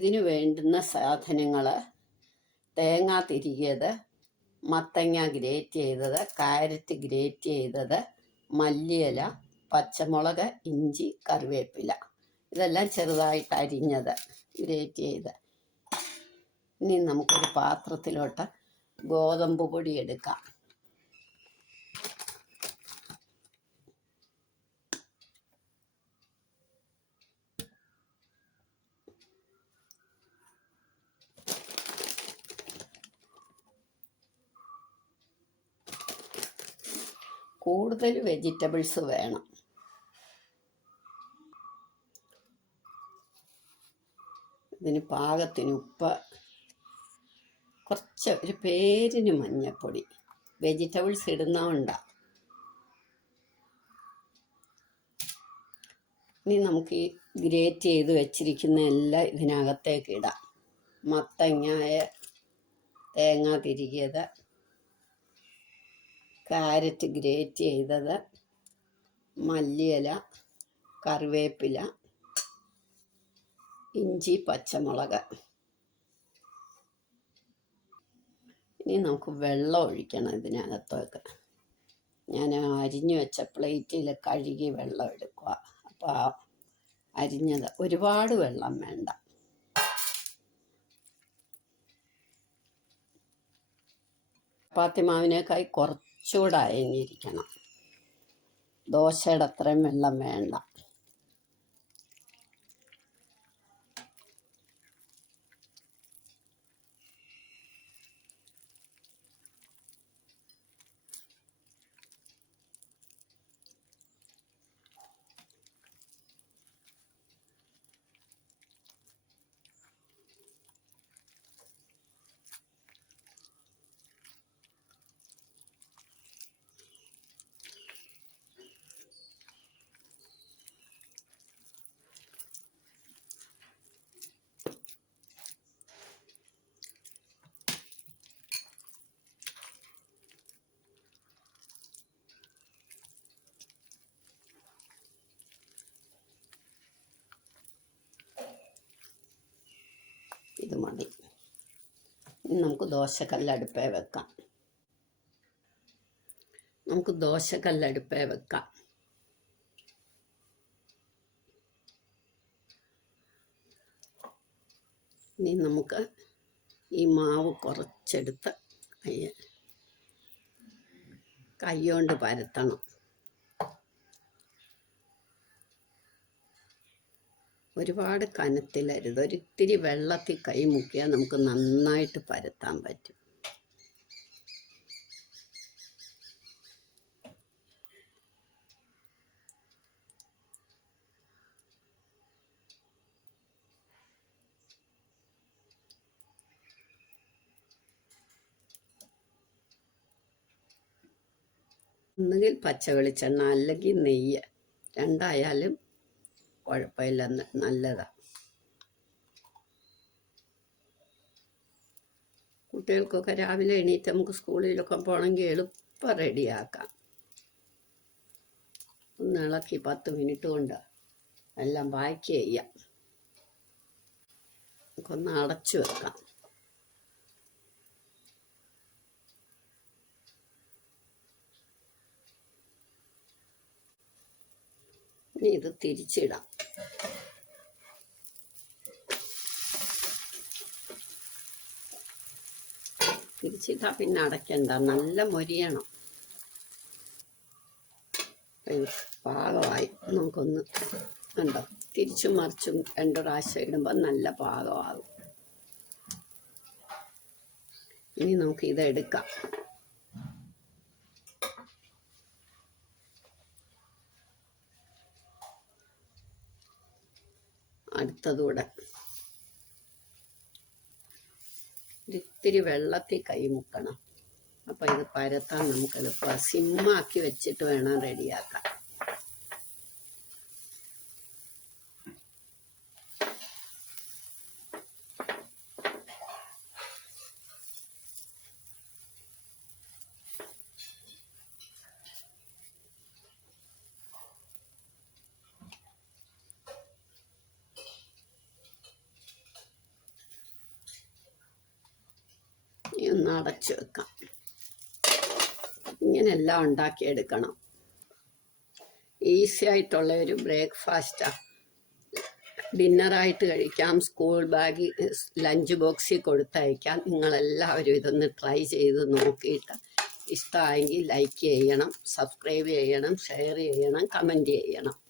ഇതിന് വേണ്ടുന്ന സാധനങ്ങൾ: തേങ്ങ തിരികിയത്, മത്തങ്ങ ഗ്രേറ്റ് ചെയ്തത്, കാരറ്റ് ഗ്രേറ്റ് ചെയ്തത്, മല്ലിയില, പച്ചമുളക്, ഇഞ്ചി, കറിവേപ്പില. ഇതെല്ലാം ചെറുതായിട്ട് അരിഞ്ഞത് ഗ്രേറ്റ് ചെയ്ത്. ഇനി നമുക്കൊരു പാത്രത്തിലോട്ട് ഗോതമ്പ് പൊടി എടുക്കാം. കൂടുതൽ വെജിറ്റബിൾസ് വേണം. ഇതിന് പാകത്തിന് ഉപ്പ്, കുറച്ച് ഒരു പേരിന് മഞ്ഞൾപ്പൊടി. വെജിറ്റബിൾസ് ഇടുന്നതുകൊണ്ടാണ്. ഇനി നമുക്ക് ഈ ഗ്രേറ്റ് ചെയ്ത് വെച്ചിരിക്കുന്ന എല്ലാം ഇതിനകത്തേക്ക് ഇടാം. മത്തങ്ങ, തേങ്ങ തിരികിയത്, കാരറ്റ് ഗ്രേറ്റ് ചെയ്തത്, മല്ലിയില, കറിവേപ്പില, ഇഞ്ചി, പച്ചമുളക്. ഇനി നമുക്ക് വെള്ളം ഒഴിക്കണം ഇതിനകത്തേക്ക്. ഞാൻ അരിഞ്ഞു വെച്ച പ്ലേറ്റിൽ കഴുകി വെള്ളം എടുക്കുക. അപ്പോൾ അരിഞ്ഞത്, ഒരുപാട് വെള്ളം വേണ്ട. ചപ്പാത്തി മാവിനേക്കായി കുറച്ചുകൂടെ അയഞ്ഞിരിക്കണം. ദോശയുടെ അത്രയും വെള്ളം വേണ്ട. ഇത് മതി. ഇനി നമുക്ക് ദോശക്കല്ലടുപ്പേ വെക്കാം. ഇനി നമുക്ക് ഈ മാവ് കുറച്ചെടുത്ത് കൈ കൊണ്ട് പരത്തണം. ഒരുപാട് കനത്തിലരുത്. ഒരിത്തിരി വെള്ളത്തിൽ കൈ മുക്കിയാൽ നമുക്ക് നന്നായിട്ട് പരത്താൻ പറ്റും. ഒന്നുകിൽ പച്ച വെളിച്ചെണ്ണ അല്ലെങ്കിൽ നെയ്യ്, രണ്ടായാലും കുഴപ്പമില്ല, നല്ലതാണ്. കുട്ടികൾക്കൊക്കെ രാവിലെ എണീറ്റ് നമുക്ക് സ്കൂളിലൊക്കെ പോകണമെങ്കിൽ എളുപ്പം റെഡിയാക്കാം. ഒന്ന് ഇളക്കി 10 മിനിറ്റ് കൊണ്ട് എല്ലാം പാക്ക് ചെയ്യാം. നമുക്കൊന്ന് അടച്ചു വെക്കാം. ഇനി ഇത് തിരിച്ചിടാം. തിരിച്ചിട്ടാൽ പിന്നെ അടയ്ക്കണ്ട, നല്ല മൊരിയണം. പാകമായി. നമുക്കൊന്ന് കണ്ടോ, തിരിച്ചും മറിച്ചും 2 പ്രാവശ്യം ഇടുമ്പോൾ നല്ല പാകമാകും. ഇനി നമുക്ക് ഇതെടുക്കാം. അടുത്തതൂടെ ഇത്തിരി വെള്ളത്തിൽ കൈ മുക്കണം. അപ്പം ഇത് പരത്താൻ നമുക്ക് എളുപ്പം. സിമ്മാക്കി വെച്ചിട്ട് വേണം റെഡിയാക്കാൻ. അടച്ചു വെക്കാം. ഇങ്ങനെല്ലാം ഉണ്ടാക്കിയെടുക്കണം. ഈസി ആയിട്ടുള്ള ഒരു ബ്രേക്ക്ഫാസ്റ്റാണ്. ഡിന്നറായിട്ട് കഴിക്കാം, സ്കൂൾ ബാഗിൽ ലഞ്ച് ബോക്സിൽ കൊടുത്തയക്കാം. നിങ്ങളെല്ലാവരും ഇതൊന്ന് ട്രൈ ചെയ്ത് നോക്കിയിട്ട് ഇഷ്ടമായെങ്കിൽ ലൈക്ക് ചെയ്യണം, സബ്സ്ക്രൈബ് ചെയ്യണം, ഷെയർ ചെയ്യണം, കമൻറ്റ് ചെയ്യണം.